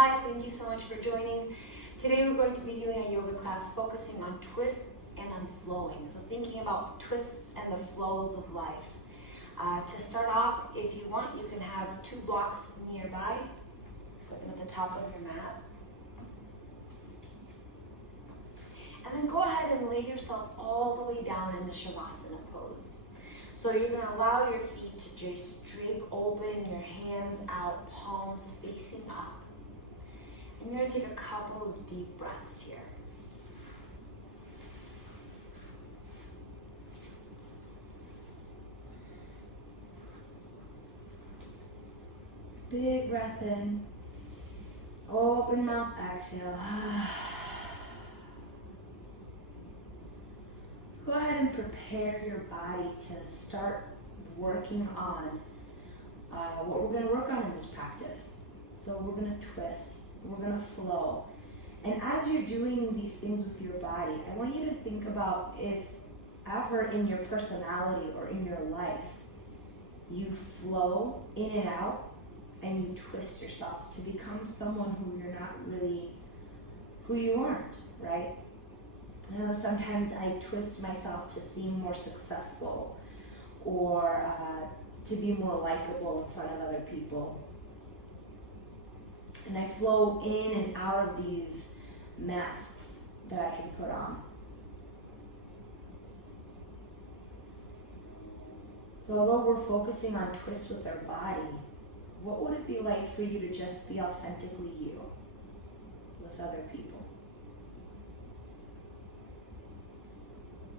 Hi, thank you so much for joining. Today we're going to be doing a yoga class focusing on twists and on flowing. So thinking about the twists and the flows of life. To start off, if you want, you can have 2 blocks nearby. Put them at the top of your mat. And then go ahead and lay yourself all the way down into Shavasana pose. So you're going to allow your feet to just drape open, your hands out, palms facing up. And you're going to take a couple of deep breaths here. Big breath in. Open mouth, exhale. So go ahead and prepare your body to start working on what we're going to work on in this practice. So we're going to twist. We're going to flow. And as you're doing these things with your body, I want you to think about if ever in your personality or in your life, you flow in and out and you twist yourself to become someone who you're not really, who you aren't, right? I know sometimes I twist myself to seem more successful or to be more likable in front of other people. And I flow in and out of these masks that I can put on. So although we're focusing on twists with our body, what would it be like for you to just be authentically you with other people?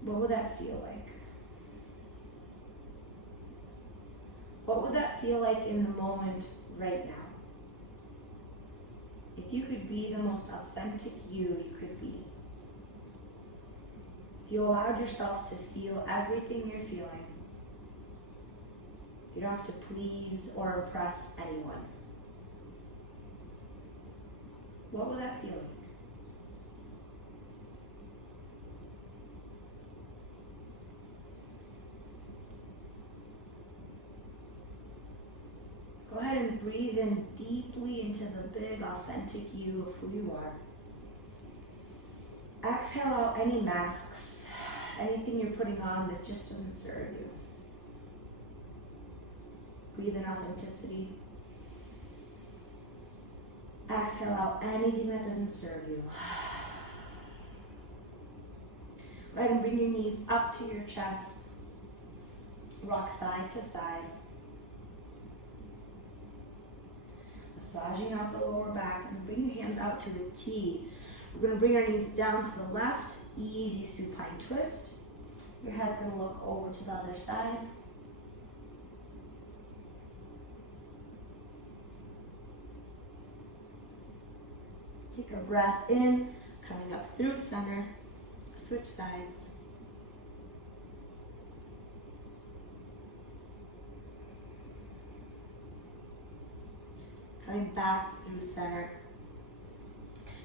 What would that feel like? What would that feel like in the moment right now? If you could be the most authentic you could be. If you allowed yourself to feel everything you're feeling. You don't have to please or impress anyone. What would that feel like? Go ahead and breathe in deeply into the big, authentic you of who you are. Exhale out any masks, anything you're putting on that just doesn't serve you. Breathe in authenticity. Exhale out anything that doesn't serve you. Go ahead and bring your knees up to your chest. Rock side to side. Massaging out the lower back, and then bring your hands out to the T. We're going to bring our knees down to the left, easy supine twist. Your head's going to look over to the other side. Take a breath in, coming up through center, switch sides. Coming back through center.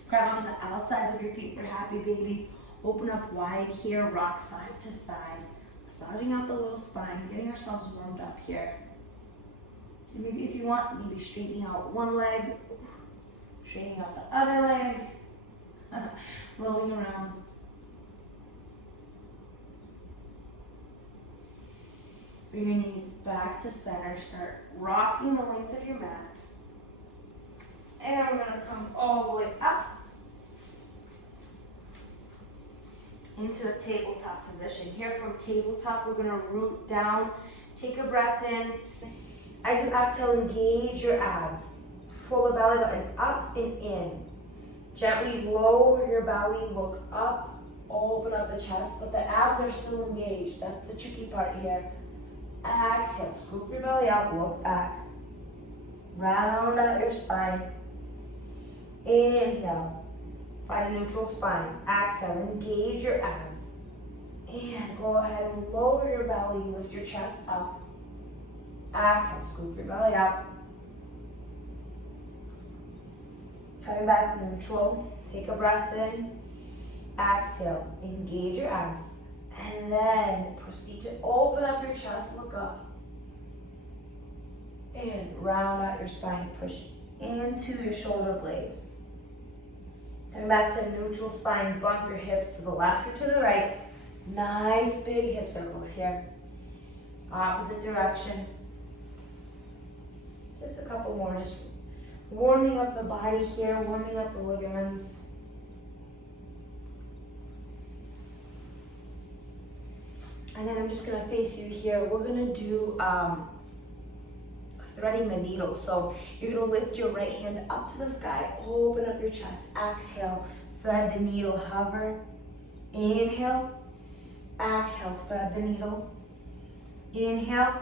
Grab onto the outsides of your feet. You're happy, baby. Open up wide here, rock side to side. Massaging out the low spine, getting ourselves warmed up here. And maybe if you want, maybe straightening out one leg, straightening out the other leg, rolling around. Bring your knees back to center. Start rocking the length of your mat. And we're going to come all the way up into a tabletop position. Here from tabletop, we're going to root down. Take a breath in. As you exhale, engage your abs. Pull the belly button up and in. Gently lower your belly, look up, open up the chest, but the abs are still engaged. That's the tricky part here. Exhale, scoop your belly out, look back. Round out your spine. Inhale, find a neutral spine. Exhale, engage your abs. And go ahead and lower your belly, lift your chest up. Exhale, scoop your belly out. Coming back neutral, take a breath in. Exhale, engage your abs. And then proceed to open up your chest, look up. And round out your spine, push into your shoulder blades. Coming back to a neutral spine, bump your hips to the left or to the right. Nice big hip circles here. Opposite direction. Just a couple more, just warming up the body here, warming up the ligaments. And then I'm just gonna face you here. We're gonna do threading the needle. So you're gonna lift your right hand up to the sky, open up your chest, exhale, thread the needle, hover. Inhale, exhale, thread the needle. Inhale,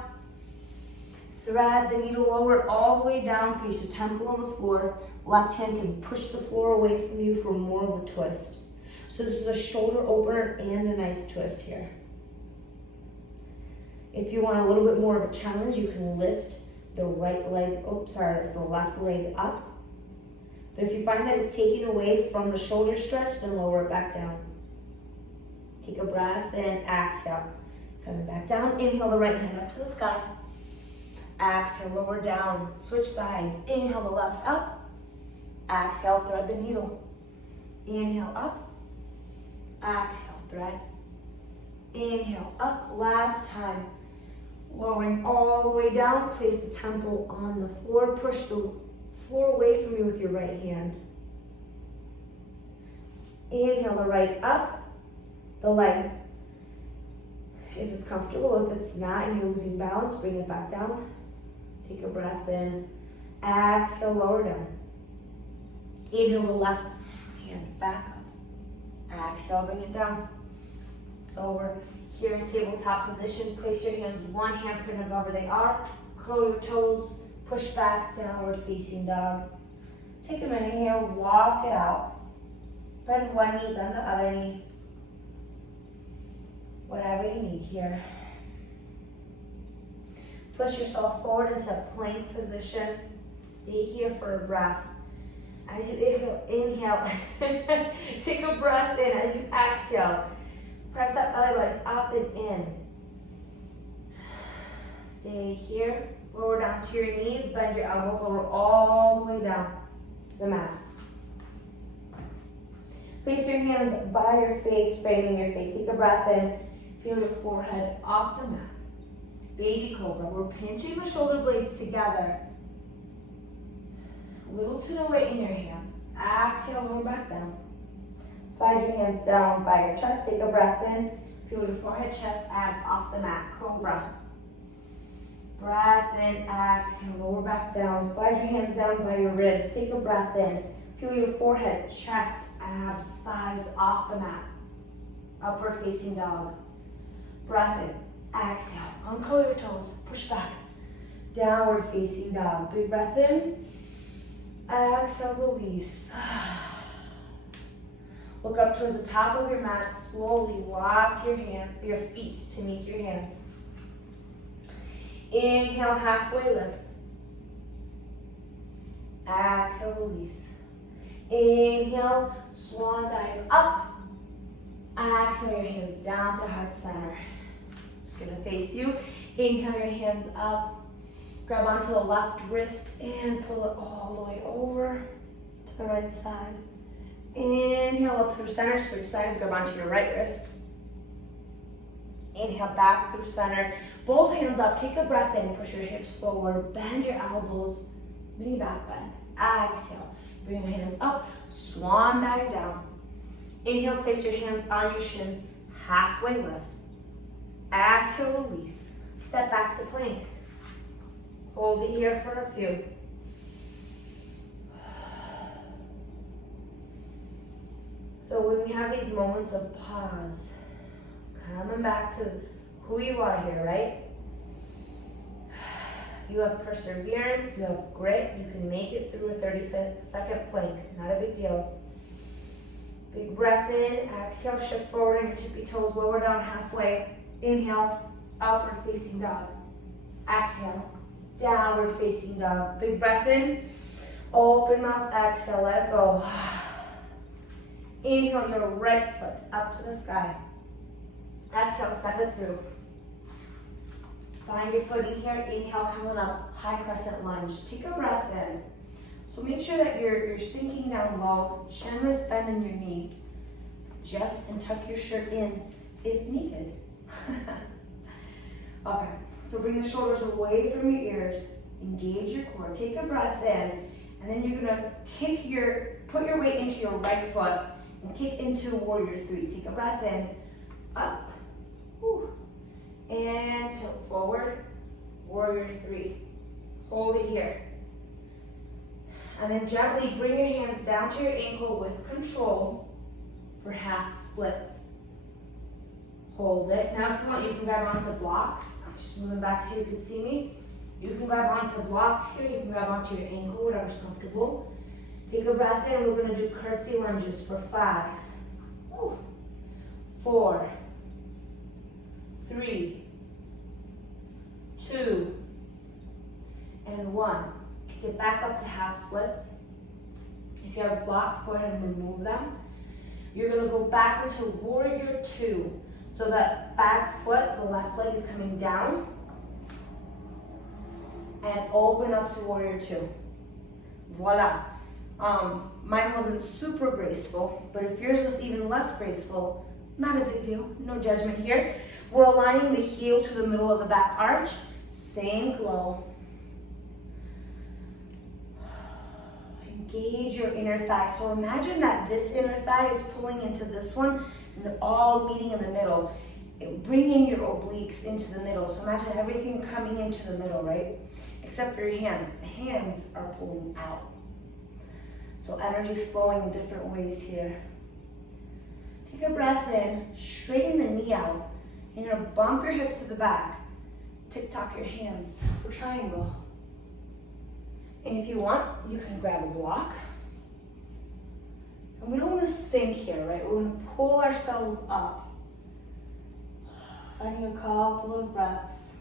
thread the needle, lower all the way down, place your temple on the floor. Left hand can push the floor away from you for more of a twist. So this is a shoulder opener and a nice twist here. If you want a little bit more of a challenge, you can lift the right leg, that's the left leg up. But if you find that it's taking away from the shoulder stretch, then lower it back down. Take a breath in, exhale. Coming back down, inhale the right hand up to the sky. Exhale, lower down, switch sides. Inhale the left up. Exhale, thread the needle. Inhale up. Exhale, thread. Inhale up, last time. Lowering all the way down, place the temple on the floor. Push the floor away from you with your right hand. Inhale the right up, the leg. If it's comfortable, if it's not and you're losing balance, bring it back down. Take a breath in. Exhale, lower down. Inhale the left hand back up. Exhale, bring it down. So we're here in tabletop position. Place your hands one handprint above where they are. Curl your toes. Push back, downward facing dog. Take a minute here. Walk it out. Bend one knee, bend the other knee. Whatever you need here. Push yourself forward into a plank position. Stay here for a breath. As you inhale, take a breath in. As you exhale, press that belly button up and in. Stay here. Lower down to your knees. Bend your elbows over all the way down to the mat. Place your hands by your face, framing your face. Take a breath in. Feel your forehead off the mat. Baby cobra. We're pinching the shoulder blades together. A little to the right in your hands. Exhale, lower back down. Slide your hands down by your chest. Take a breath in. Feel your forehead, chest, abs off the mat. Cobra. Breath in, exhale, lower back down. Slide your hands down by your ribs. Take a breath in. Feel your forehead, chest, abs, thighs off the mat. Upward facing dog. Breath in, exhale. Uncurl your toes. Push back. Downward facing dog. Big breath in. Exhale, release. Look up towards the top of your mat. Slowly walk your feet to meet your hands. Inhale, halfway lift. Exhale, release. Inhale, swan dive up. Exhale, your hands down to heart center. Just gonna face you. Inhale your hands up. Grab onto the left wrist and pull it all the way over to the right side. Inhale up through center, switch sides, grab onto your right wrist. Inhale back through center. Both hands up, take a breath in, push your hips forward, bend your elbows, knee back bend. Exhale, bring your hands up, swan dive down. Inhale, place your hands on your shins, halfway lift. Exhale, release. Step back to plank. Hold it here for a few. So when we have these moments of pause, coming back to who you are here, right? You have perseverance, you have grit, you can make it through a 30-second plank, not a big deal. Big breath in, exhale, shift forward on your tippy toes, lower down halfway. Inhale, upward facing dog. Exhale, downward facing dog. Big breath in, open mouth, exhale, let it go. Inhale your right foot up to the sky. Exhale, step it through. Find your footing here. Inhale, coming up, high crescent lunge. Take a breath in. So make sure that you're sinking down low, generous bend in your knee, and tuck your shirt in if needed. Okay, so bring the shoulders away from your ears, engage your core, take a breath in, and then you're gonna put your weight into your right foot and kick into warrior three. Take a breath in, up, and tilt forward, warrior three. Hold it here. And then gently bring your hands down to your ankle with control for half splits. Hold it. Now if you want, you can grab onto blocks. I'm just moving back so you can see me. You can grab onto blocks here. You can grab onto your ankle, whatever's comfortable. Take a breath in. We're going to do curtsy lunges for 5, 4, 3, 2, and 1. Kick it back up to half splits. If you have blocks, go ahead and remove them. You're going to go back into warrior 2. So that back foot, the left leg is coming down. And open up to warrior 2. Voila. Mine wasn't super graceful, but if yours was even less graceful, not a big deal, no judgment here. We're aligning the heel to the middle of the back arch. Sink low. Engage your inner thigh. So imagine that this inner thigh is pulling into this one, and they're all meeting in the middle. Bring in your obliques into the middle. So imagine everything coming into the middle, right? Except for your hands. The hands are pulling out. So energy is flowing in different ways here. Take a breath in, straighten the knee out. You're gonna bump your hips to the back. Tick-tock your hands for triangle. And if you want, you can grab a block. And we don't want to sink here, right? We're going to pull ourselves up. Finding a couple of breaths.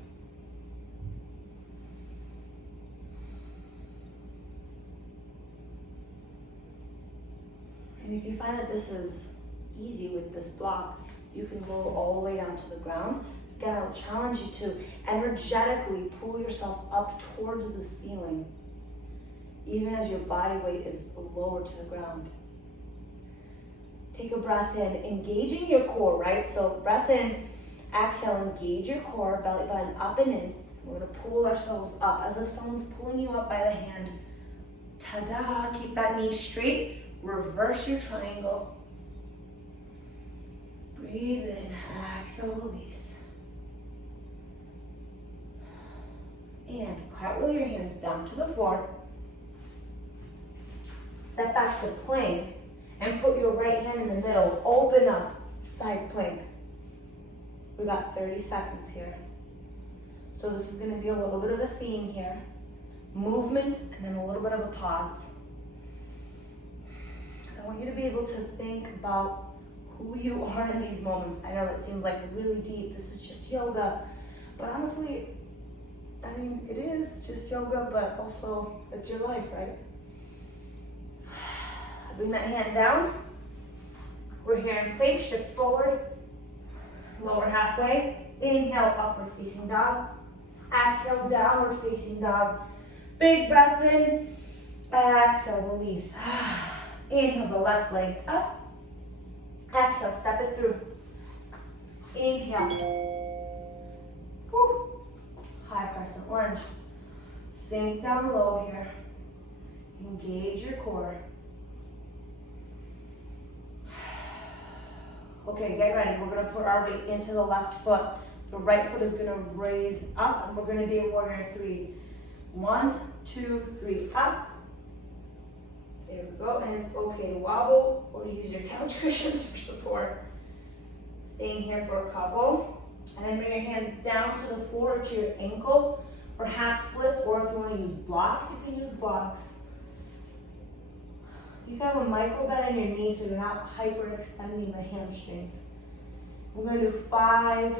And if you find that this is easy with this block, you can go all the way down to the ground. Again, I'll challenge you to energetically pull yourself up towards the ceiling, even as your body weight is lower to the ground. Take a breath in, engaging your core, right? So breath in, exhale, engage your core, belly button up and in. We're gonna pull ourselves up as if someone's pulling you up by the hand. Ta-da, keep that knee straight, reverse your triangle. Breathe in, exhale, release. And cartwheel your hands down to the floor. Step back to plank and put your right hand in the middle. Open up, side plank. We got 30 seconds here. So this is going to be a little bit of a theme here. Movement and then a little bit of a pause. I want you to be able to think about who you are in these moments. I know that seems like really deep. This is just yoga. But honestly, I mean, it is just yoga, but also it's your life, right? Bring that hand down. We're here in plank, shift forward. Lower halfway. Inhale, upward facing dog. Exhale, downward facing dog. Big breath in. Exhale, release. Inhale, the left leg up. Exhale, step it through. Inhale. Whew. High crescent lunge. Sink down low here. Engage your core. Okay, get ready. We're going to put our weight into the left foot. The right foot is going to raise up, and we're going to be in warrior 3. 1, 2, 3, up. There we go. And it's okay to wobble or use your couch cushions for support. Staying here for a couple. And then bring your hands down to the floor or to your ankle for half splits, or if you want to use blocks, you can use blocks. You can have a micro bend in your knee so you're not hyperextending the hamstrings. We're going to do 5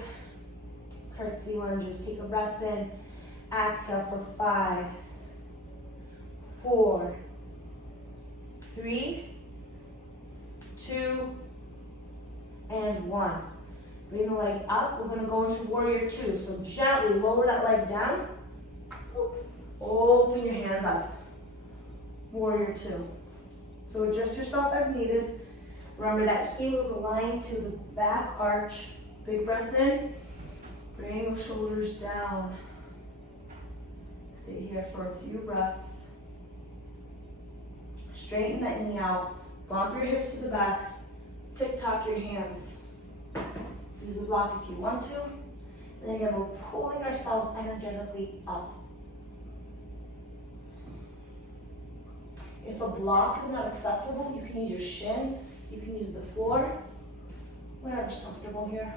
curtsy lunges. Take a breath in. Exhale for 5, 4, 3, 2, and 1. Bring the leg up. We're going to go into warrior 2. So gently lower that leg down. Open your hands up. warrior two. So adjust yourself as needed. Remember that heel is aligned to the back arch. Big breath in. Bring the shoulders down. Stay here for a few breaths. Straighten that knee out. Bump your hips to the back. Tick-tock your hands. Use a block if you want to. And then again, we're pulling ourselves energetically up. If a block is not accessible, you can use your shin. You can use the floor. Whatever's comfortable here.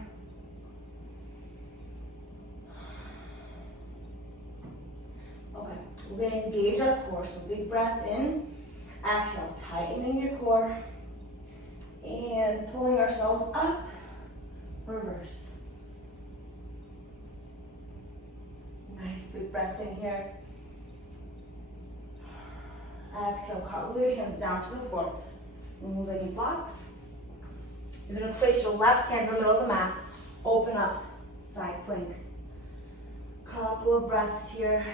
Okay, we're going to engage our core. So big breath in. Exhale, tightening your core. And pulling ourselves up. Reverse. Nice big breath in here. Exhale, cartwheel your hands down to the floor. Remove any blocks. You're going to place your left hand in the middle of the mat. Open up, side plank. Couple of breaths here.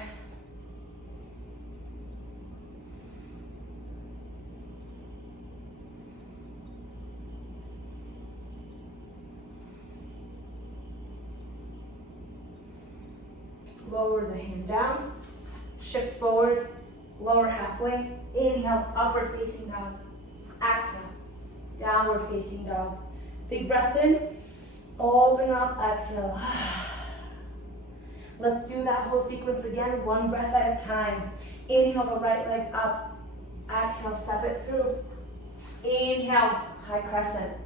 Lower the hand down. Shift forward. Lower halfway. Inhale, upward facing dog. Exhale, downward facing dog. Big breath in. Open up, exhale. Let's do that whole sequence again, one breath at a time. Inhale the right leg up. Exhale, step it through. Inhale, high crescent.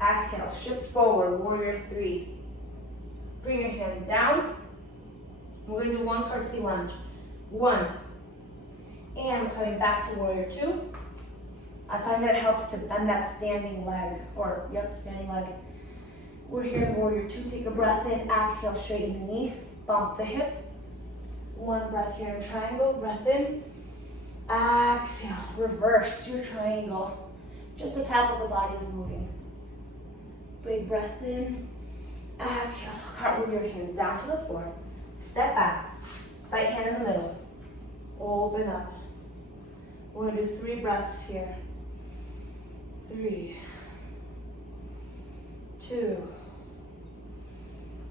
Exhale, shift forward, warrior three. Bring your hands down. We're going to do one curtsy lunge. One. And we're coming back to warrior two. I find that it helps to bend that standing leg, standing leg. We're here in warrior two. Take a breath in, exhale, straighten the knee, bump the hips. One breath here in triangle, breath in, exhale, reverse your triangle. Just the top of the body is moving. Big breath in, exhale, cartwheel your hands down to the floor. Step back, right hand in the middle. Open up. We're going to do 3 breaths here. 3, 2,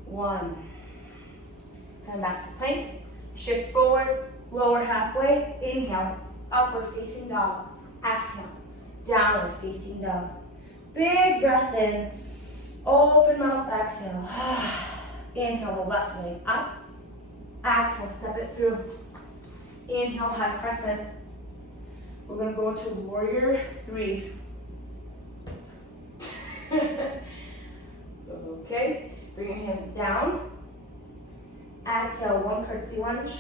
1. Come back to plank. Shift forward, lower halfway. Inhale, upward facing dog. Exhale, downward facing dog. Big breath in. Open mouth, exhale. Inhale the left leg up. Exhale, step it through. Inhale, high crescent. We're going to go to warrior 3. Okay, bring your hands down. Exhale, one curtsy lunge.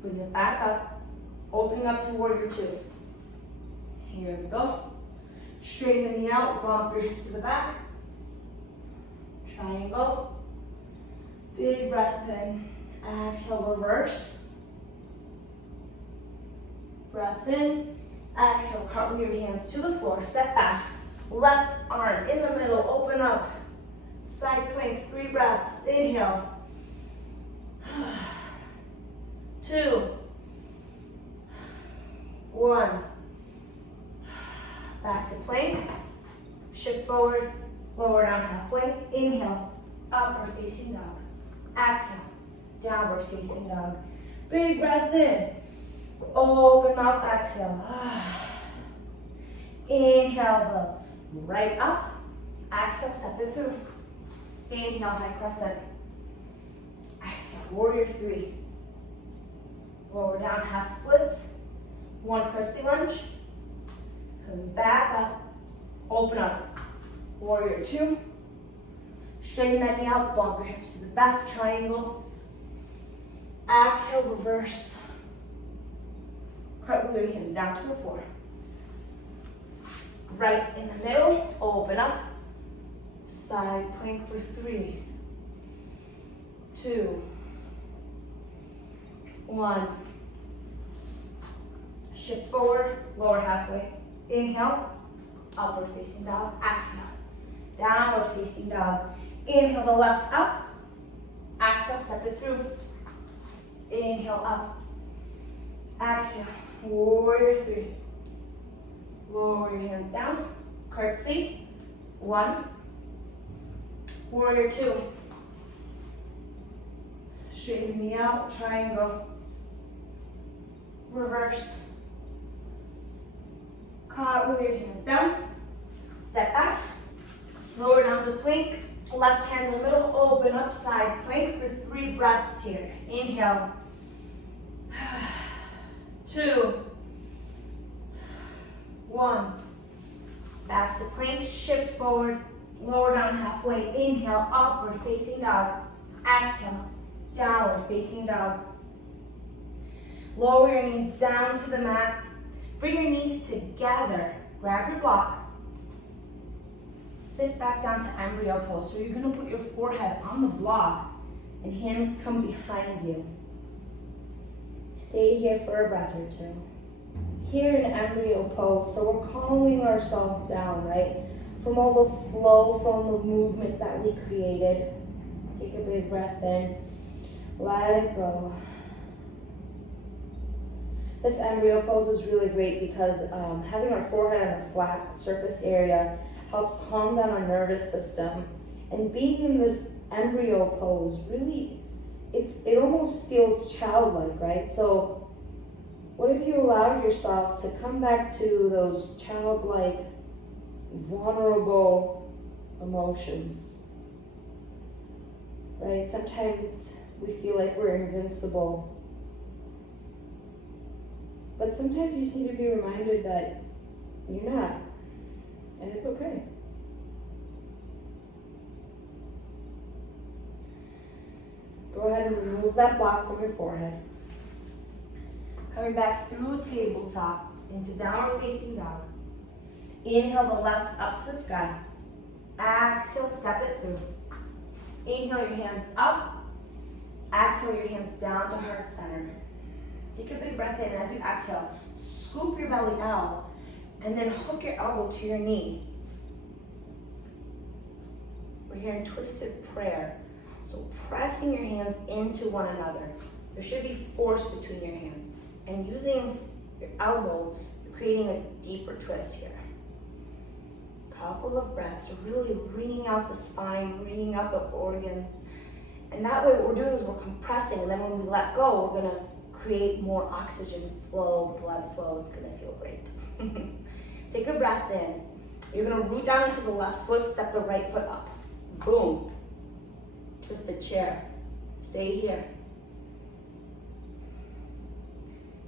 Bring it back up. Opening up to warrior 2. Here we go. Straighten the knee out, bump your hips to the back. Triangle. Big breath in. Exhale, reverse. Breath in. Exhale, cartwheel your hands to the floor. Step back. Left arm in the middle. Open up. Side plank. 3 breaths. Inhale. 2. 1. Back to plank. Shift forward. Lower down halfway. Inhale. Upward facing dog. Exhale. Downward facing dog. Big breath in. Open mouth, exhale. Inhale the right up. Exhale, step it through. Inhale, high crescent. Exhale, warrior 3. Lower down, half splits. 1 curtsy lunge. Coming back up. Open up. Warrior 2. Straighten that knee out. Bump your hips to the back. Triangle. Exhale, reverse. Cartwheel your hands down to the floor. Right in the middle, open up. Side plank for 3, 2, 1. Shift forward, lower halfway. Inhale, upward facing dog. Exhale, downward facing dog. Inhale the left up. Exhale, step it through. Inhale up. Exhale, Warrior 3. Lower your hands down. Curtsy. 1. Warrior 2. Straighten the knee out. Triangle. Reverse. Cartwheel your hands down. Step back. Lower down to plank. Left hand in the middle. Open up side plank for 3 breaths here. Inhale. 2. 1. Back to plank. Shift forward. Lower down halfway. Inhale. Upward facing dog. Exhale. Downward facing dog. Lower your knees down to the mat. Bring your knees together. Grab your block. Sit back down to embryo pose. So you're going to put your forehead on the block and hands come behind you. Stay here for a breath or 2. Here in embryo pose, so we're calming ourselves down, right? From all the flow, from the movement that we created. Take a big breath in. Let it go. This embryo pose is really great because having our forehead on a flat surface area helps calm down our nervous system. And being in this embryo pose, really, it almost feels childlike, right? So what if you allowed yourself to come back to those childlike, vulnerable emotions, right? Sometimes we feel like we're invincible. But sometimes you just need to be reminded that you're not, and it's okay. Go ahead and remove that block from your forehead. Coming back through tabletop into downward facing dog. Inhale the left up to the sky. Exhale, step it through. Inhale your hands up. Exhale your hands down to heart center. Take a big breath in, and as you exhale, scoop your belly out, and then hook your elbow to your knee. We're here in twisted prayer. So pressing your hands into one another. There should be force between your hands. And using your elbow, you're creating a deeper twist here. Couple of breaths, really wringing out the spine, wringing out the organs. And that way what we're doing is we're compressing, and then when we let go, we're gonna create more oxygen flow, blood flow. It's gonna feel great. Take a breath in. You're gonna root down into the left foot, step the right foot up. Boom. Twisted chair. Stay here.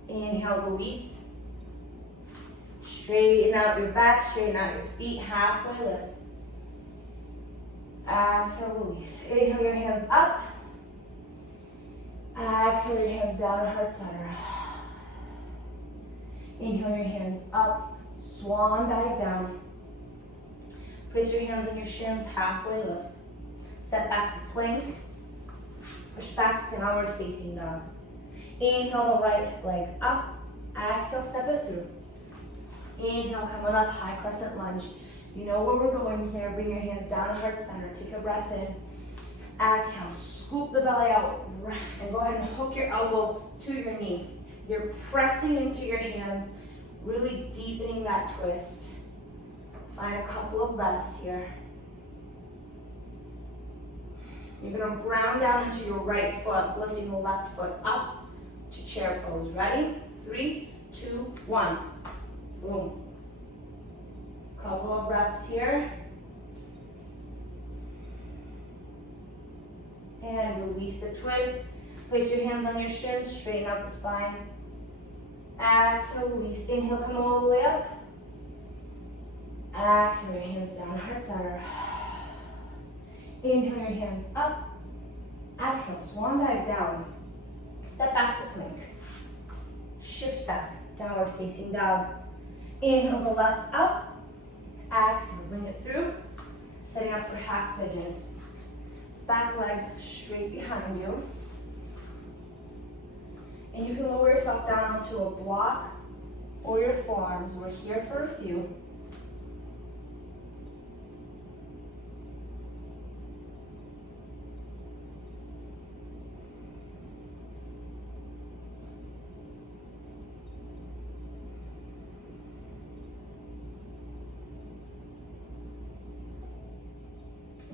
Inhale, release. Straighten out your back, straighten out your feet, halfway lift. Exhale, release. Inhale your hands up. Exhale your hands down to heart center. Inhale your hands up. Swan dive down. Place your hands on your shins, halfway lift. Step back to plank. Push back, downward facing dog. Inhale the right leg up. Exhale, step it through. Inhale, coming up, high crescent lunge. You know where we're going here. Bring your hands down to heart center. Take a breath in. Exhale, scoop the belly out. And go ahead and hook your elbow to your knee. You're pressing into your hands, really deepening that twist. Find a couple of breaths here. You're gonna ground down into your right foot, lifting the left foot up to chair pose. Ready? 3, 2, 1. Boom. Couple of breaths here. And release the twist. Place your hands on your shins, straighten out the spine. Exhale, release. Inhale, come all the way up. Exhale, your hands down, heart center. Inhale your hands up. Exhale, swan dive down. Step back to plank. Shift back, downward facing dog. Inhale the left up. Exhale, bring it through. Setting up for half pigeon. Back leg straight behind you. And you can lower yourself down onto a block or your forearms. We're here for a few.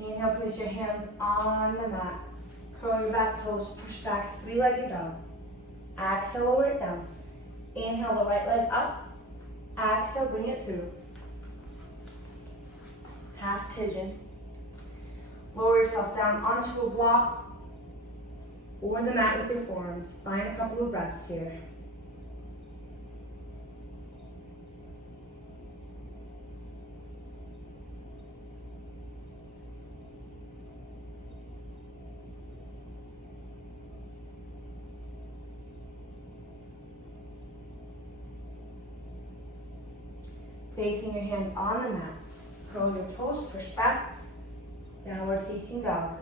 Inhale, place your hands on the mat. Curl your back toes, push back, three-legged dog. Exhale, lower it down. Inhale the right leg up. Exhale, bring it through. Half pigeon. Lower yourself down onto a block or the mat with your forearms. Find a couple of breaths here. Placing your hand on the mat. Curl your toes, push back. Downward facing dog.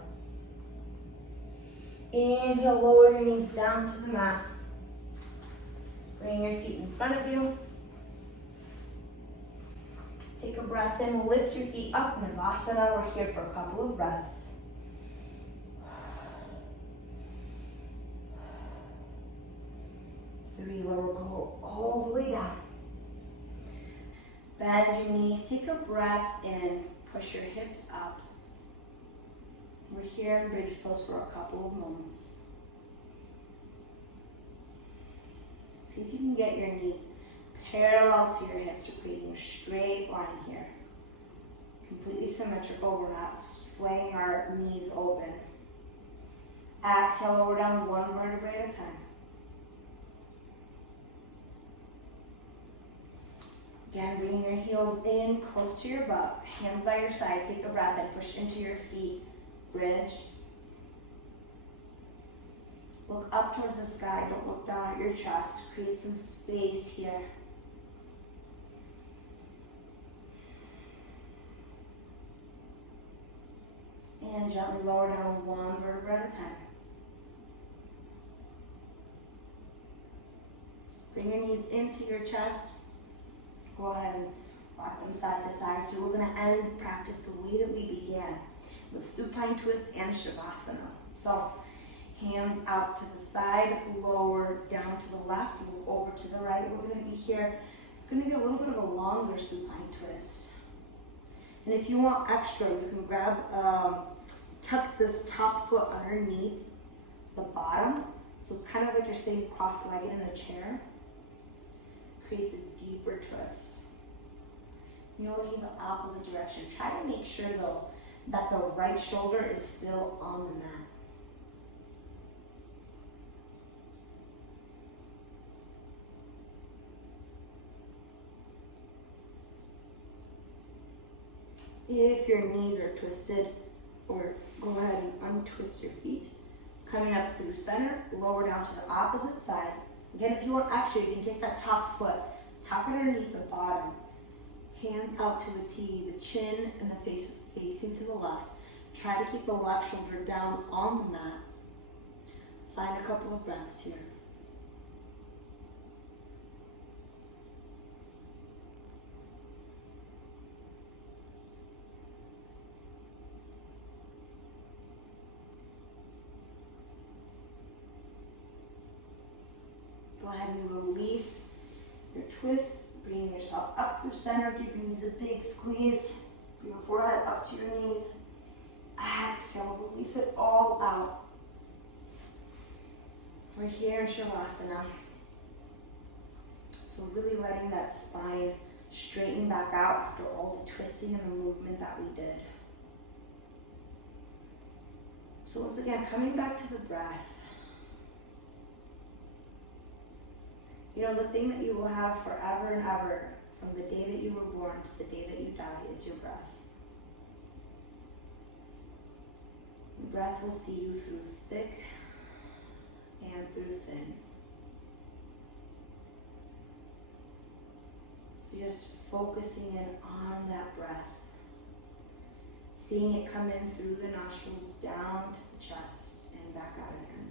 Inhale, lower your knees down to the mat. Bring your feet in front of you. Take a breath in, lift your feet up, Navasana. We're here for a couple of breaths. Three, lower, go all the way down. Bend your knees, take a breath in, push your hips up. We're here in bridge pose for a couple of moments. See if you can get your knees parallel to your hips. We're creating a straight line here. Completely symmetrical, we're not swaying our knees open. Exhale, lower down one vertebrae at a time. Again, bringing your heels in, close to your butt. Hands by your side, take a breath and push into your feet. Bridge. Look up towards the sky, don't look down at your chest. Create some space here. And gently lower down one vertebra at a time. Bring your knees into your chest. Go ahead and rock them side to side. So we're going to end the practice the way that we began, with supine twist and shavasana. So hands out to the side, lower down to the left, move over to the right. We're going to be here. It's going to be a little bit of a longer supine twist. And if you want extra, you can grab, tuck this top foot underneath the bottom. So it's kind of like you're sitting cross-legged in a chair. Creates a deeper twist. You're looking the opposite direction. Try to make sure though that the right shoulder is still on the mat. If your knees are twisted, or go ahead and untwist your feet. Coming up through center, lower down to the opposite side. Again, if you want extra, you can take that top foot, tuck it underneath the bottom. Hands out to a T, the chin and the face is facing to the left. Try to keep the left shoulder down on the mat. Find a couple of breaths here. Go ahead and release your twist. Bring yourself up through center. Give your knees a big squeeze. Bring your forehead up to your knees. Exhale, release it all out. We're here in Shavasana. So really letting that spine straighten back out after all the twisting and the movement that we did. So once again, coming back to the breath. You know, the thing that you will have forever and ever, from the day that you were born to the day that you die, is your breath. Your breath will see you through thick and through thin. So just focusing in on that breath. Seeing it come in through the nostrils, down to the chest, and back out again.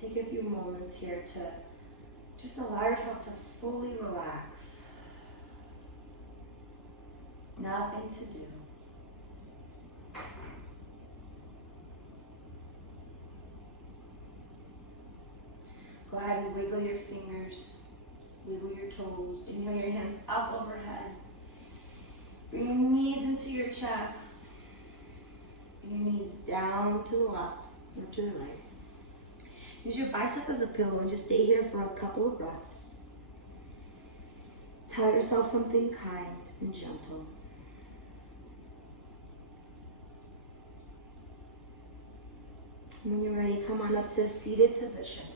Take a few moments here to just allow yourself to fully relax. Nothing to do. Go ahead and wiggle your fingers, wiggle your toes. Inhale your hands up overhead. Bring your knees into your chest. Bring your knees down to the left or to the right. Use your bicep as a pillow and just stay here for a couple of breaths. Tell yourself something kind and gentle. When you're ready, come on up to a seated position.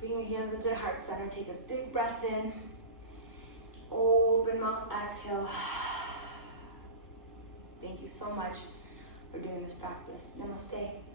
Bring your hands into heart center. Take a big breath in. Open mouth, exhale. Thank you so much for doing this practice. Namaste.